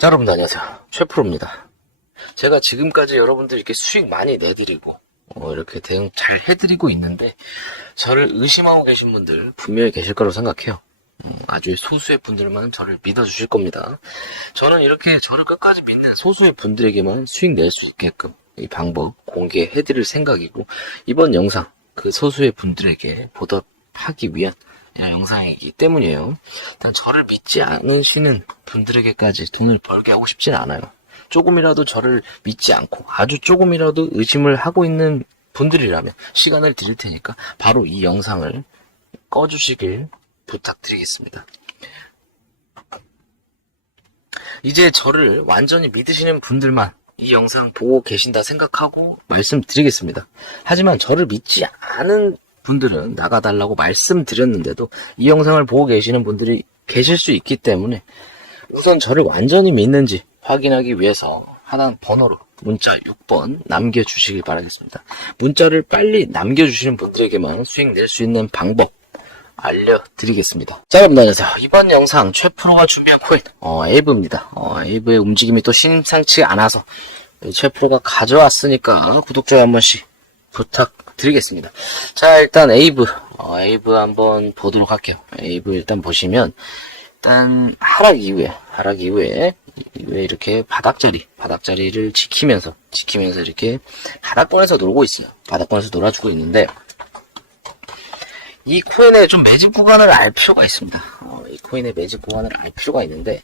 자, 여러분들 안녕하세요. 최프로입니다. 제가 지금까지 여러분들 이렇게 수익 많이 내드리고, 어, 이렇게 대응 잘 해드리고 있는데, 저를 의심하고 계신 분들 분명히 계실 거라고 생각해요. 음, 아주 소수의 분들만 저를 믿어주실 겁니다. 저는 이렇게 저를 끝까지 믿는 소수의 분들에게만 수익 낼 수 있게끔 이 방법 공개해드릴 생각이고, 이번 영상 그 소수의 분들에게 보답하기 위한 이런 영상이기 때문이에요. 일단 저를 믿지 않으시는 분들에게까지 돈을 벌게 하고 싶진 않아요. 조금이라도 저를 믿지 않고 아주 조금이라도 의심을 하고 있는 분들이라면 시간을 드릴 테니까 바로 이 영상을 꺼주시길 부탁드리겠습니다. 이제 저를 완전히 믿으시는 분들만 이 영상 보고 계신다 생각하고 말씀드리겠습니다. 하지만 저를 믿지 않은 분들은 나가달라고 말씀드렸는데도 이 영상을 보고 계시는 분들이 계실 수 있기 때문에 우선 저를 완전히 믿는지 확인하기 위해서 하나 번호로 문자 6번 남겨주시길 바라겠습니다. 문자를 빨리 남겨주시는 분들에게만 수익 낼 수 있는 방법 알려드리겠습니다. 자, 여러분 안녕하세요. 이번 영상 최프로가 준비한 코인 어, 에이브입니다. 어, 에이브의 움직임이 또 심상치 않아서 최프로가 가져왔으니까 구독, 좋아요 한 번씩 부탁 드리겠습니다. 자, 일단 에이브, 어, 에이브 한번 보도록 할게요. 에이브 일단 보시면, 일단 하락 이후에, 하락 이후에, 이후에 이렇게 바닥자리, 바닥자리를 지키면서, 지키면서 이렇게 바닥권에서 놀고 있어요. 바닥권에서 놀아주고 있는데, 이 코인의 좀 매집 구간을 알 필요가 있습니다. 어, 이 코인의 매집 구간을 알 필요가 있는데,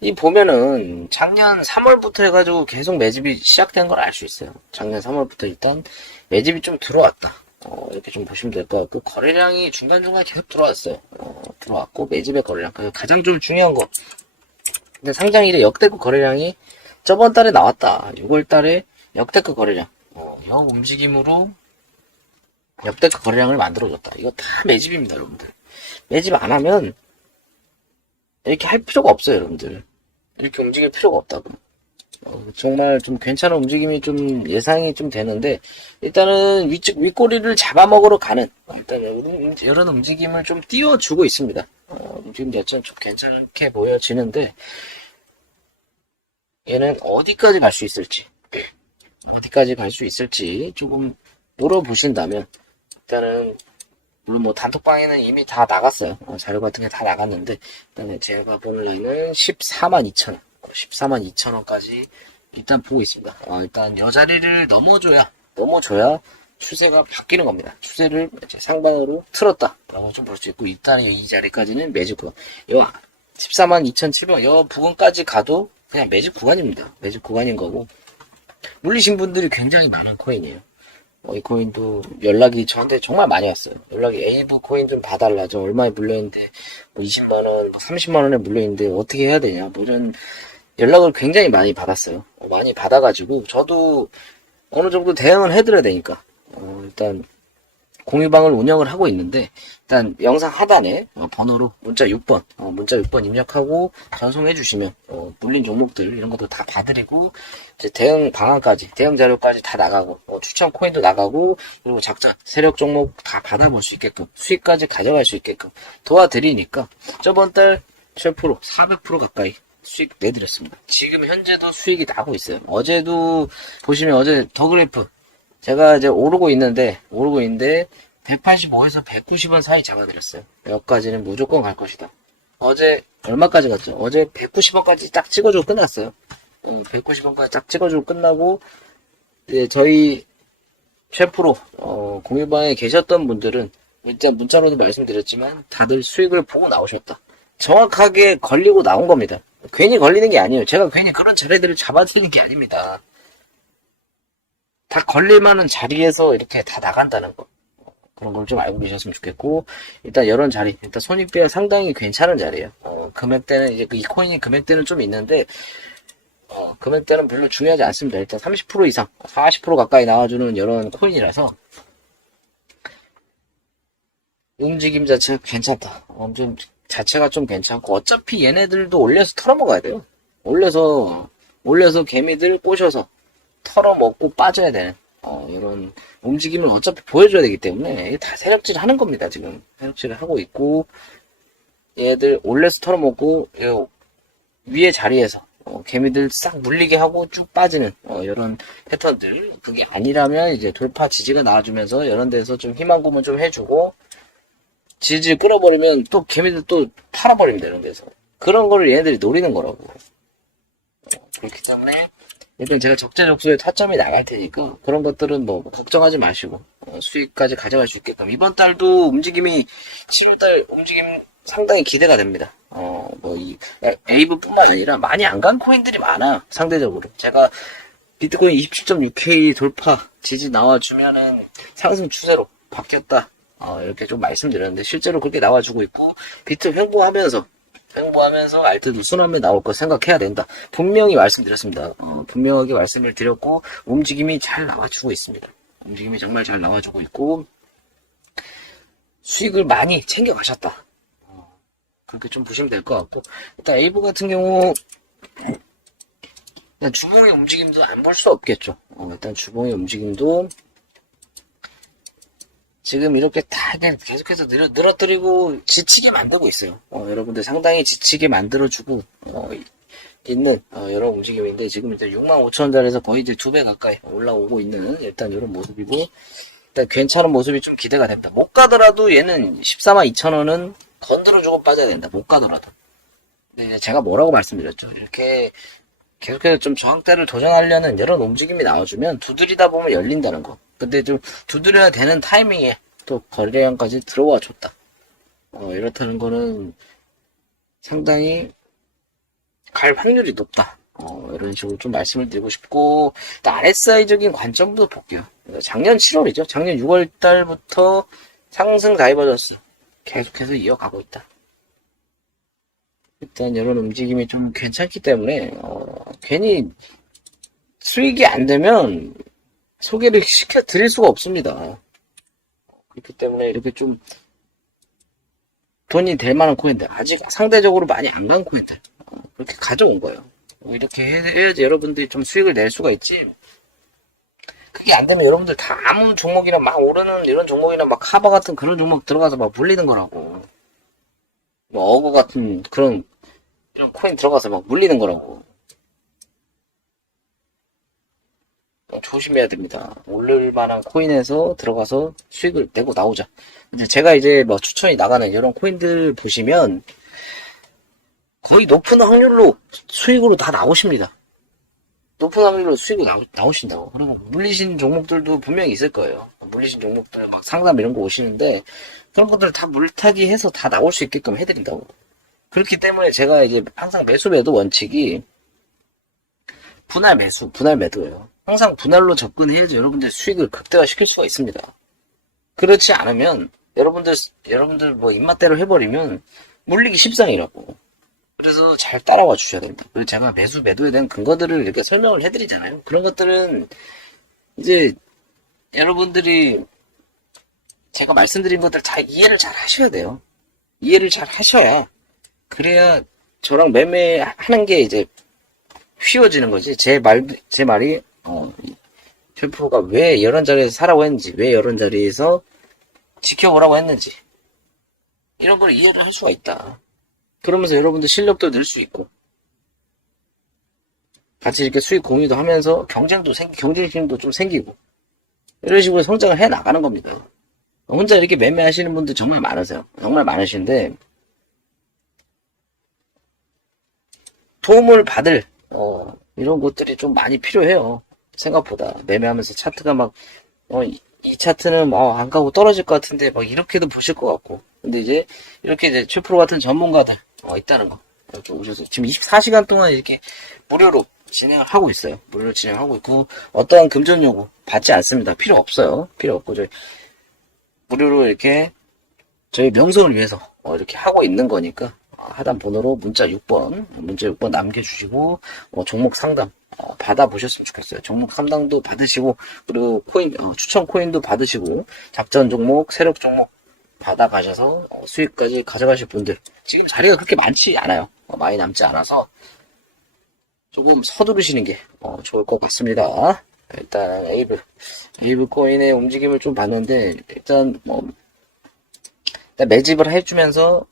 이 보면은 작년 3월부터 해가지고 계속 매집이 시작된 걸 알 수 있어요. 작년 3월부터 일단 매집이 좀 들어왔다. 어, 이렇게 좀 보시면 될 것 같고 거래량이 중간중간 계속 들어왔어요. 어, 들어왔고 매집의 거래량 그 가장 좀 중요한 거. 근데 상장일에 역대급 거래량이 저번 달에 나왔다. 6월 달에 역대급 거래량. 어, 역 움직임으로 역대급 거래량을 만들어줬다. 이거 다 매집입니다, 여러분들. 매집 안 하면 이렇게 할 필요가 없어요, 여러분들. 이렇게 움직일 필요가 없다고. 어, 정말 좀 괜찮은 움직임이 좀 예상이 좀 되는데, 일단은 위쪽, 윗꼬리를 잡아먹으러 가는, 어, 일단 이런, 이런 움직임을 좀 띄워주고 있습니다. 어, 움직임 자체는 좀 괜찮게 보여지는데, 얘는 어디까지 갈 수 있을지, 어디까지 갈 수 있을지 조금 물어보신다면, 일단은 물론 뭐 단톡방에는 이미 다 나갔어요. 어, 자료 같은 게 다 나갔는데 일단 제가 보는 라인은 14만 2천 원, 14만 2천 원까지 일단 보고 있습니다. 어, 일단 여 자리를 넘어줘야 넘어줘야 추세가 바뀌는 겁니다. 추세를 상방으로 틀었다라고 좀 볼 수 있고 일단 이 자리까지는 매집 구간. 요 14만 2,700원 여 부근까지 가도 그냥 매집 구간입니다. 매집 구간인 거고 물리신 분들이 굉장히 많은 코인이에요. 어, 이 코인도 연락이 저한테 정말 많이 왔어요. 연락이 에이브 코인 좀 봐달라. 저 얼마에 물려있는데, 뭐 20만원, 뭐 30만 원에 물려있는데 어떻게 해야 되냐. 뭐 이런 연락을 굉장히 많이 받았어요. 어, 많이 받아가지고, 저도 어느 정도 대응을 해드려야 되니까. 어, 일단, 공유방을 운영을 하고 있는데, 일단 영상 하단에 어, 번호로 문자 6번, 어, 문자 6번 입력하고 전송해 주시면, 어, 물린 종목들 이런 것도 다 봐드리고, 이제 대응 방안까지, 대응 자료까지 다 나가고, 어, 추천 코인도 나가고, 그리고 작전, 세력 종목 다 받아볼 수 있게끔, 수익까지 가져갈 수 있게끔 도와드리니까, 저번 달 7%, 400% 가까이 수익 내드렸습니다. 지금 현재도 수익이 나고 있어요. 어제도, 보시면 어제 더 그래프, 제가 이제 오르고 있는데, 오르고 있는데, 185에서 190원 사이 잡아드렸어요. 여기까지는 무조건 갈 것이다. 어제 얼마까지 갔죠? 어제 190원까지 딱 찍어주고 끝났어요. 190원까지 딱 찍어주고 끝나고 이제 저희 셰프로 어, 공유방에 계셨던 분들은 일단 문자로도 말씀드렸지만 다들 수익을 보고 나오셨다. 정확하게 걸리고 나온 겁니다. 괜히 걸리는 게 아니에요. 제가 괜히 그런 자리들을 잡아드리는 게 아닙니다. 다 걸릴만한 자리에서 이렇게 다 나간다는 거. 그런 걸 좀 알고 계셨으면 좋겠고 일단 이런 자리 일단 손익배가 상당히 괜찮은 자리예요. 어, 금액대는 이제 이 코인이 금액대는 좀 있는데 어, 금액대는 별로 중요하지 않습니다. 일단 30% 이상 40% 가까이 나와주는 이런 코인이라서. 움직임 자체가 괜찮다. 엄청 자체가 좀 괜찮고 어차피 얘네들도 올려서 털어먹어야 돼요. 올려서 올려서 개미들 꼬셔서 털어먹고 빠져야 되는 어, 이런 움직임을 어차피 보여줘야 되기 때문에 이게 다 세력질 하는 겁니다, 지금. 세력질을 하고 있고, 얘들 올레스 털어먹고, 요 위에 자리에서, 어, 개미들 싹 물리게 하고 쭉 빠지는 어, 이런 패턴들. 그게 아니라면 이제 돌파 지지가 나와주면서 이런 데서 좀 희망 고문 좀 해주고 지지 끌어버리면 또 개미들 또 팔아버립니다 이런 데서. 그런 거를 얘네들이 노리는 거라고. 어, 그렇기 때문에 일단 제가 적재적소에 타점이 나갈 테니까 그런 것들은 뭐 걱정하지 마시고 어, 수익까지 가져갈 수 있게끔 이번 달도 움직임이 7월 움직임 상당히 기대가 됩니다. 어, 뭐, 이, 에이브뿐만 아니라 많이 안 간 코인들이 많아, 상대적으로. 제가 비트코인 27.6K 돌파 지지 나와주면은 상승 추세로 바뀌었다. 어, 이렇게 좀 말씀드렸는데, 실제로 그렇게 나와주고 있고, 비트 횡보하면서, 횡보하면서 알트도 순환매 나올 거 생각해야 된다. 분명히 말씀드렸습니다. 어, 분명하게 말씀을 드렸고, 움직임이 잘 나와주고 있습니다. 움직임이 정말 잘 나와주고 있고, 수익을 많이 챙겨가셨다. 그렇게 좀 보시면 될 것 같고 일단 에이브 같은 경우 주봉의 움직임도 안 볼 수 없겠죠 어, 일단 주봉의 움직임도 지금 이렇게 다 그냥 계속해서 늘어, 늘어뜨리고 지치게 만들고 있어요 어, 여러분들 상당히 지치게 만들어주고 어, 있는 어, 여러 움직임인데 지금 이제 65,000원짜리에서 거의 이제 두 배 가까이 올라오고 있는 일단 이런 모습이고 일단 괜찮은 모습이 좀 기대가 됩니다 못 가더라도 얘는 14만 2천 원은 건드려 주고 빠져야 된다. 못 가더라도. 근데 제가 뭐라고 말씀드렸죠. 이렇게 계속해서 좀 저항대를 도전하려는 이런 움직임이 나와주면 두드리다 보면 열린다는 거. 근데 좀 두드려야 되는 타이밍에 또 거래량까지 들어와 줬다. 어, 이렇다는 거는 상당히 갈 확률이 높다. 어, 이런 식으로 좀 말씀을 드리고 싶고, RSI적인 관점부터 볼게요. 작년 7월이죠. 작년 6월 달부터 상승 다이버전스. 계속해서 이어가고 있다. 일단 이런 움직임이 좀 괜찮기 때문에 어, 괜히 수익이 안 되면 소개를 시켜 드릴 수가 없습니다. 그렇기 때문에 이렇게 좀 돈이 될 만한 코인들 아직 상대적으로 많이 안 간 코인들 어, 그렇게 가져온 거예요. 어, 이렇게 해야지 여러분들이 좀 수익을 낼 수가 있지. 그게 안 되면 여러분들 다 아무 종목이나 막 오르는 이런 종목이나 막 카바 같은 그런 종목 들어가서 막 물리는 거라고. 뭐 어거 같은 그런 이런 코인 들어가서 막 물리는 거라고. 조심해야 됩니다. 오를 만한 코인에서 들어가서 수익을 내고 나오자. 제가 이제 뭐 추천이 나가는 이런 코인들 보시면 거의 높은 확률로 수익으로 다 나오십니다. 높은 확률로 수익이 나오, 나오신다고. 그리고 물리신 종목들도 분명히 있을 거예요. 물리신 종목들 막 상담 이런 거 오시는데 그런 것들 다 물타기 해서 다 나올 수 있게끔 해드린다고. 그렇기 때문에 제가 이제 항상 매수 매도 원칙이 분할 매수, 분할 매도예요. 항상 분할로 접근해야지 여러분들 수익을 극대화 시킬 수가 있습니다. 그렇지 않으면 여러분들 여러분들 뭐 입맛대로 해버리면 물리기 십상이라고. 그래서 잘 따라와 주셔야 됩니다. 그리고 제가 매수, 매도에 대한 근거들을 이렇게 설명을 해드리잖아요. 그런 것들은 이제 여러분들이 제가 말씀드린 것들 다 이해를 잘 하셔야 돼요. 이해를 잘 하셔야 그래야 저랑 매매하는 게 이제 쉬워지는 거지. 제 말, 제 말이 어, 셰프가 왜 이런 자리에서 사라고 했는지, 왜 이런 자리에서 지켜보라고 했는지 이런 걸 이해를 할 수가 있다. 그러면서 여러분들 실력도 늘 수 있고 같이 이렇게 수익 공유도 하면서 경쟁도 생 경쟁심도 좀 생기고 이런 식으로 성장을 해 나가는 겁니다. 혼자 이렇게 매매하시는 분들 정말 많으세요. 정말 많으신데 도움을 받을 어, 이런 것들이 좀 많이 필요해요. 생각보다 매매하면서 차트가 막 어, 이, 이 차트는 어, 안 가고 떨어질 것 같은데 막 이렇게도 보실 것 같고 근데 이제 이렇게 이제 최프로 같은 전문가들 어, 있다는 거 이렇게 오셔서 지금 24시간 동안 이렇게 무료로 진행을 하고 있어요. 무료로 진행하고 있고 어떠한 금전 요구 받지 않습니다. 필요 없어요. 필요 없고 저희 무료로 이렇게 저희 명성을 위해서 어, 이렇게 하고 있는 거니까 어, 하단 번호로 문자 6번 문자 6번 남겨주시고 어, 종목 상담 어, 받아보셨으면 좋겠어요. 종목 상담도 받으시고 그리고 코인 어, 추천 코인도 받으시고 작전 종목 세력 종목 받아가셔서 어, 수익까지 가져가실 분들 지금 자리가 그렇게 많지 않아요. 어, 많이 남지 않아서 조금 서두르시는 게 어, 좋을 것 같습니다. 일단 에이브 에이브 코인의 움직임을 좀 봤는데 일단 뭐 일단 매집을 해주면서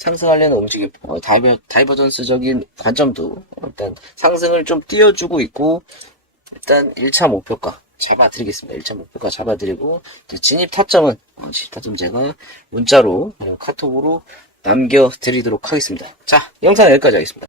상승하려는 움직임, 어, 다이버, 다이버전스적인 관점도 일단 상승을 좀 띄워주고 있고, 일단 1차 목표가 잡아드리겠습니다. 1차 목표가 잡아드리고, 또 진입 타점은, 어, 진입 타점 제가 문자로, 어, 카톡으로 남겨드리도록 하겠습니다. 자, 영상 여기까지 하겠습니다.